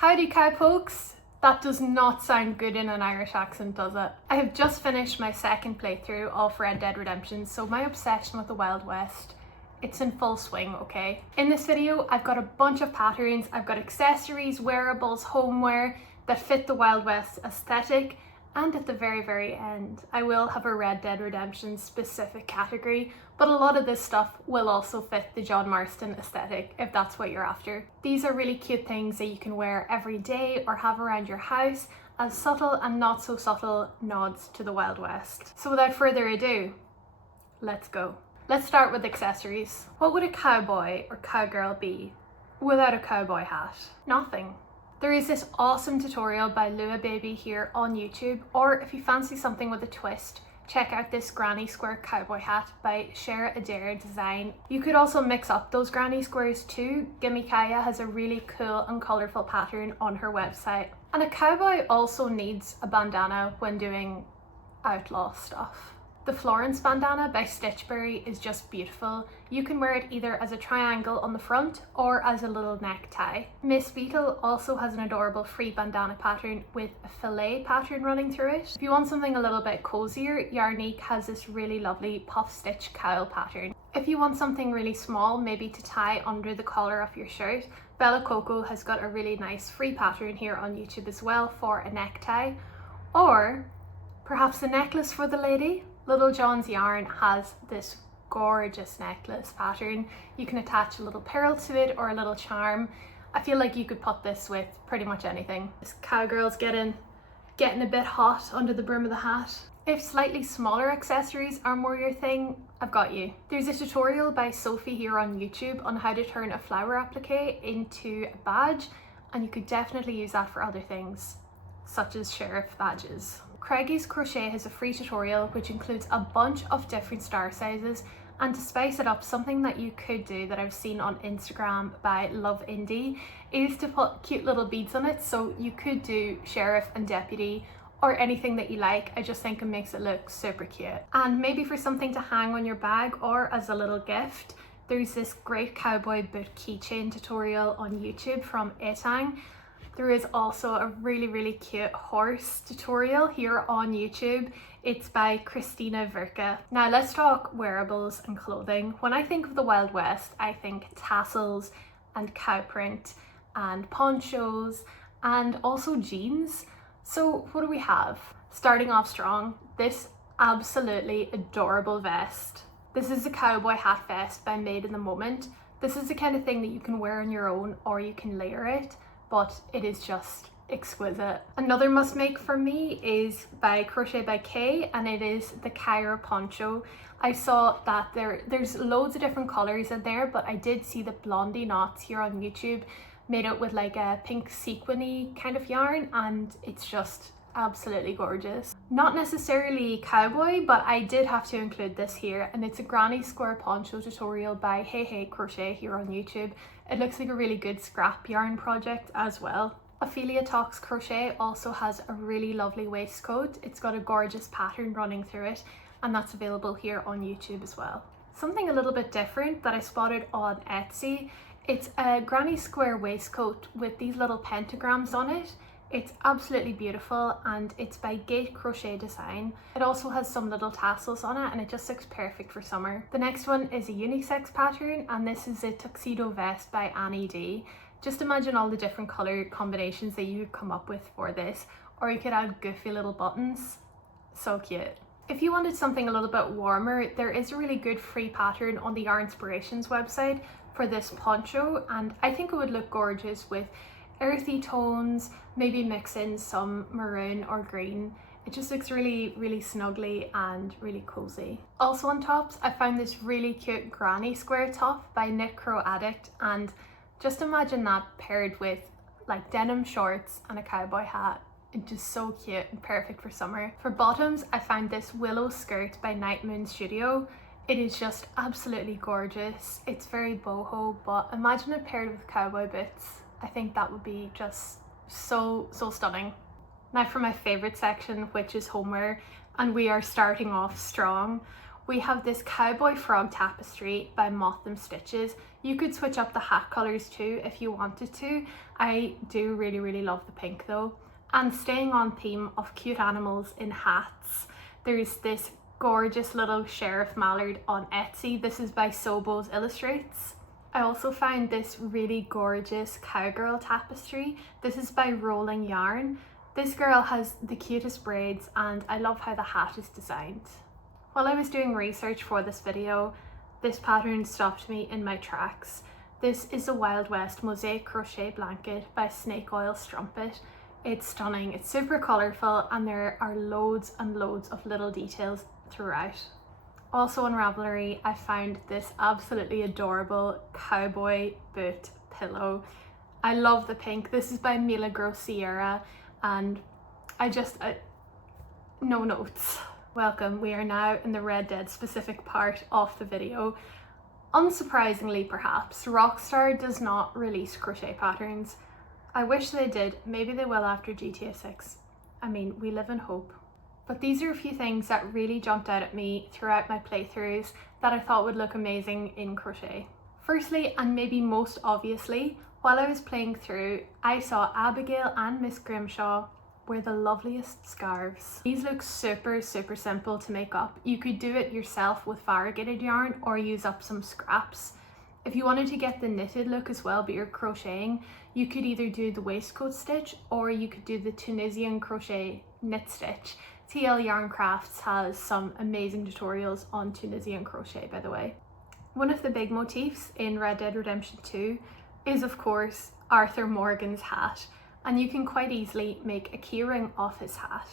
Howdy cowpokes! That does not sound good in an Irish accent, does it? I have just finished my second playthrough of Red Dead Redemption, so my obsession with the Wild West, it's in full swing, okay? In this video, I've got a bunch of patterns, I've got accessories, wearables, homeware that fit the Wild West aesthetic, and at the very end, I will have a Red Dead Redemption specific category, but a lot of this stuff will also fit the John Marston aesthetic if that's what you're after. These are really cute things that you can wear every day or have around your house as subtle and not so subtle nods to the Wild West. So without further ado, let's go. Let's start with accessories. What would a cowboy or cowgirl be without a cowboy hat? Nothing. There is this awesome tutorial by Lua Baby here on YouTube, or if you fancy something with a twist, check out this granny square cowboy hat by Share Adair Design. You could also mix up those granny squares too. Gimme Kaya has a really cool and colourful pattern on her website. And a cowboy also needs a bandana when doing outlaw stuff. The Florence bandana by Stitchberry is just beautiful. You can wear it either as a triangle on the front or as a little necktie. Miss Beetle also has an adorable free bandana pattern with a fillet pattern running through it. If you want something a little bit cozier, Yarnique has this really lovely puff stitch cowl pattern. If you want something really small, maybe to tie under the collar of your shirt, Bella Coco has got a really nice free pattern here on YouTube as well for a necktie. Or perhaps a necklace for the lady. Little John's Yarn has this gorgeous necklace pattern. You can attach a little pearl to it or a little charm. I feel like you could put this with pretty much anything. This cowgirl's getting a bit hot under the brim of the hat. If slightly smaller accessories are more your thing, I've got you. There's a tutorial by Sophie here on YouTube on how to turn a flower applique into a badge, and you could definitely use that for other things, such as sheriff badges. Craigie's Crochet has a free tutorial which includes a bunch of different star sizes, and to spice it up, something that you could do that I've seen on Instagram by Love Indie is to put cute little beads on it. So you could do sheriff and deputy or anything that you like. I just think it makes it look super cute. And maybe for something to hang on your bag or as a little gift, there's this great cowboy boot keychain tutorial on YouTube from Etang. There is also a really cute horse tutorial here on YouTube. It's by Christina Verka. Now let's talk wearables and clothing. When I think of the Wild West, I think tassels and cow print and ponchos and also jeans. So what do we have? Starting off strong, this absolutely adorable vest. This is the cowboy hat vest by Made in the Moment. This is the kind of thing that you can wear on your own or you can layer it, but it is just exquisite. Another must make for me is by Crochet by Kay, and it is the Cairo poncho. I saw that there's loads of different colors in there, but I did see the blondie knots here on YouTube made it with like a pink sequiny kind of yarn, and it's just absolutely gorgeous. Not necessarily cowboy, but I did have to include this here, and it's a granny square poncho tutorial by Hey Crochet here on YouTube. It looks like a really good scrap yarn project as well. Ophelia Talks Crochet also has a really lovely waistcoat. It's got a gorgeous pattern running through it, and that's available here on YouTube as well. Something a little bit different that I spotted on Etsy, it's a granny square waistcoat with these little pentagrams on it. It's absolutely beautiful, and it's by Gate Crochet Design. It also has some little tassels on it, and it just looks perfect for summer. The next one is a unisex pattern, and this is a tuxedo vest by Annie D. Just imagine all the different color combinations that you could come up with for this, or you could add goofy little buttons. So cute. If you wanted something a little bit warmer, there is a really good free pattern on the Yarnspirations website for this poncho, and I think it would look gorgeous with earthy tones, maybe mix in some maroon or green. It just looks really snuggly and really cozy. Also on tops, I found this really cute granny square top by Knit Crow Addict, and just imagine that paired with like denim shorts and a cowboy hat. It's just so cute and perfect for summer. For bottoms, I found this willow skirt by Night Moon Studio. It is just absolutely gorgeous. It's very boho, but imagine it paired with cowboy boots. I think that would be just so stunning. Now for my favorite section, which is homeware, and we are starting off strong we have this cowboy frog tapestry by Moth Them Stitches. You could switch up the hat colours too if you wanted to. I do really love the pink though. And staying on theme of cute animals in hats, there's this gorgeous little sheriff mallard on Etsy. This is by Sobos Illustrates. I also found this really gorgeous cowgirl tapestry. This is by Rolling Yarn. This girl has the cutest braids and I love how the hat is designed. While I was doing research for this video, this pattern stopped me in my tracks. This is a Wild West mosaic crochet blanket by Snake Oil Strumpet. It's stunning, it's super colourful, and there are loads and loads of little details throughout. Also on Ravelry, I found this absolutely adorable cowboy boot pillow. I love the pink. This is by Mila Grossiera, and no notes. Welcome, we are now in the Red Dead specific part of the video. Unsurprisingly perhaps, Rockstar does not release crochet patterns. I wish they did, maybe they will after GTA 6. I mean, we live in hope. But these are a few things that really jumped out at me throughout my playthroughs that I thought would look amazing in crochet. Firstly, and maybe most obviously, while I was playing through, I saw Abigail and Miss Grimshaw wear the loveliest scarves. These look super simple to make up. You could do it yourself with variegated yarn or use up some scraps. If you wanted to get the knitted look as well but you're crocheting, you could either do the waistcoat stitch or you could do the Tunisian crochet knit stitch. TL Yarn Crafts has some amazing tutorials on Tunisian crochet, by the way. One of the big motifs in Red Dead Redemption 2 is of course Arthur Morgan's hat, and you can quite easily make a keyring off his hat.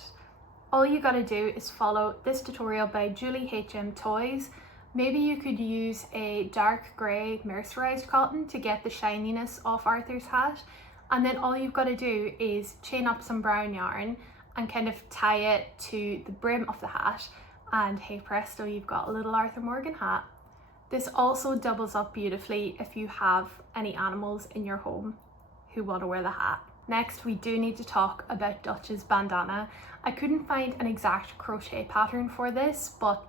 All you gotta do is follow this tutorial by Julie HM Toys. Maybe you could use a dark grey mercerized cotton to get the shininess off Arthur's hat, and then all you've got to do is chain up some brown yarn and kind of tie it to the brim of the hat, and hey presto, you've got a little Arthur Morgan hat. This also doubles up beautifully if you have any animals in your home who want to wear the hat. Next, we do need to talk about Dutch's bandana. I couldn't find an exact crochet pattern for this, but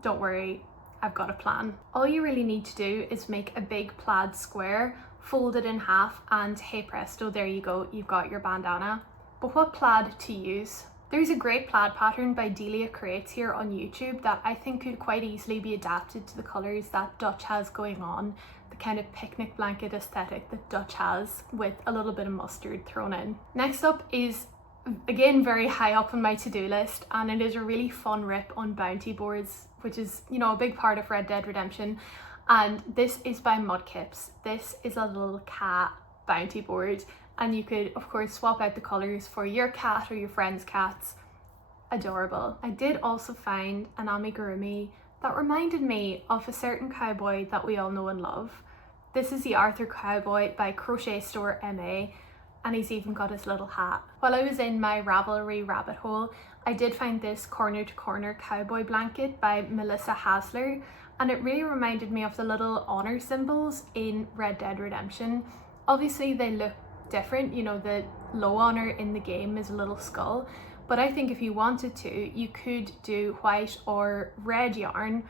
don't worry, I've got a plan. All you really need to do is make a big plaid square, fold it in half, and hey presto, there you go, you've got your bandana. But what plaid to use? There's a great plaid pattern by Delia Creates here on YouTube that I think could quite easily be adapted to the colours that Dutch has going on, the kind of picnic blanket aesthetic that Dutch has with a little bit of mustard thrown in. Next up is, again, very high up on my to-do list, and it is a really fun rip on bounty boards, which is, you know, a big part of Red Dead Redemption. And this is by Mudkips. This is a little cat bounty board, and you could of course swap out the colours for your cat or your friend's cats. Adorable. I did also find an amigurumi that reminded me of a certain cowboy that we all know and love. This is the Arthur Cowboy by Crochet Store MA, and he's even got his little hat. While I was in my Ravelry rabbit hole, I did find this corner to corner cowboy blanket by Melissa Hasler, and it really reminded me of the little honor symbols in Red Dead Redemption. Obviously they look different, you know, the low honor in the game is a little skull, but I think if you wanted to, you could do white or red yarn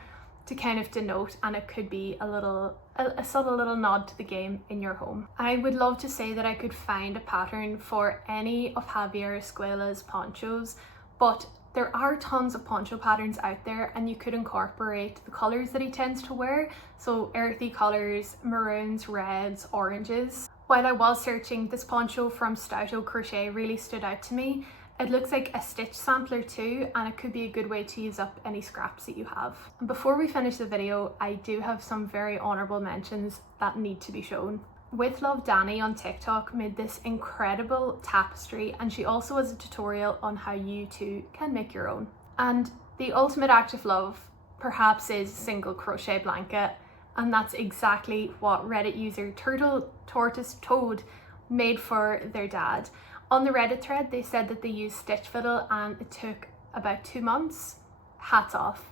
to kind of denote, and it could be a subtle little nod to the game in your home. I would love to say that I could find a pattern for any of Javier Escuela's ponchos, but there are tons of poncho patterns out there, and you could incorporate the colours that he tends to wear, so earthy colours, maroons, reds, oranges. While I was searching, this poncho from Stouto Crochet really stood out to me. It looks like a stitch sampler too, and it could be a good way to use up any scraps that you have. And before we finish the video, I do have some very honourable mentions that need to be shown. With Love Danny on TikTok made this incredible tapestry, and she also has a tutorial on how you too can make your own. And the ultimate act of love perhaps is a single crochet blanket, and that's exactly what Reddit user Turtle Tortoise Toad made for their dad. On the Reddit thread, they said that they used Stitch Fiddle and it took about 2 months. Hats off.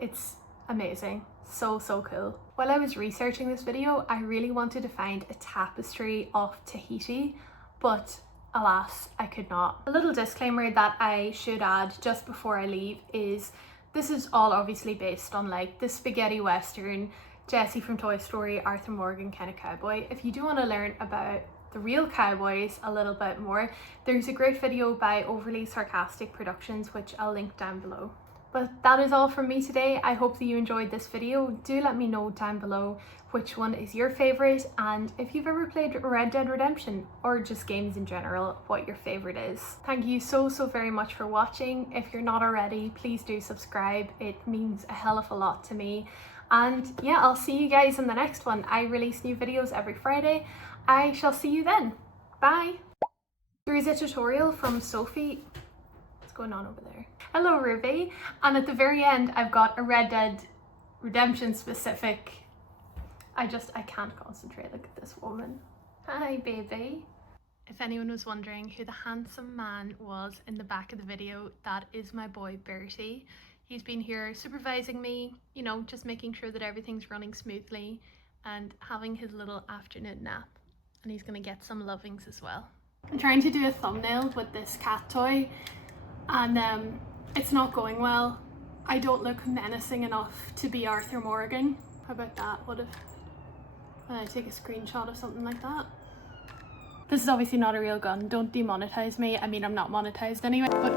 It's amazing. So cool. While I was researching this video, I really wanted to find a tapestry of Tahiti, but alas, I could not. A little disclaimer that I should add just before I leave is This is all obviously based on like the spaghetti western, Jessie from Toy Story, Arthur Morgan kind of cowboy. If you do want to learn about the real cowboys a little bit more, there's a great video by Overly Sarcastic Productions, which I'll link down below. But that is all from me today. I hope that you enjoyed this video. Do let me know down below which one is your favourite, and if you've ever played Red Dead Redemption or just games in general, what your favourite is. Thank you so very much for watching. If you're not already, please do subscribe. It means a hell of a lot to me. And yeah, I'll see you guys in the next one. I release new videos every Friday. I shall see you then. Bye! There is a tutorial from Sophie. What's going on over there? Hello Ruby. And at the very end I've got a Red Dead Redemption specific. I can't concentrate. Look at this woman. Hi baby. If anyone was wondering who the handsome man was in the back of the video, that is my boy Bertie. He's been here supervising me, you know, just making sure that everything's running smoothly and having his little afternoon nap. And he's gonna get some lovings as well. I'm trying to do a thumbnail with this cat toy and it's not going well. I don't look menacing enough to be Arthur Morgan. How about that? What if I take a screenshot of something like that? This is obviously not a real gun. Don't demonetize me. I mean, I'm not monetized anyway, but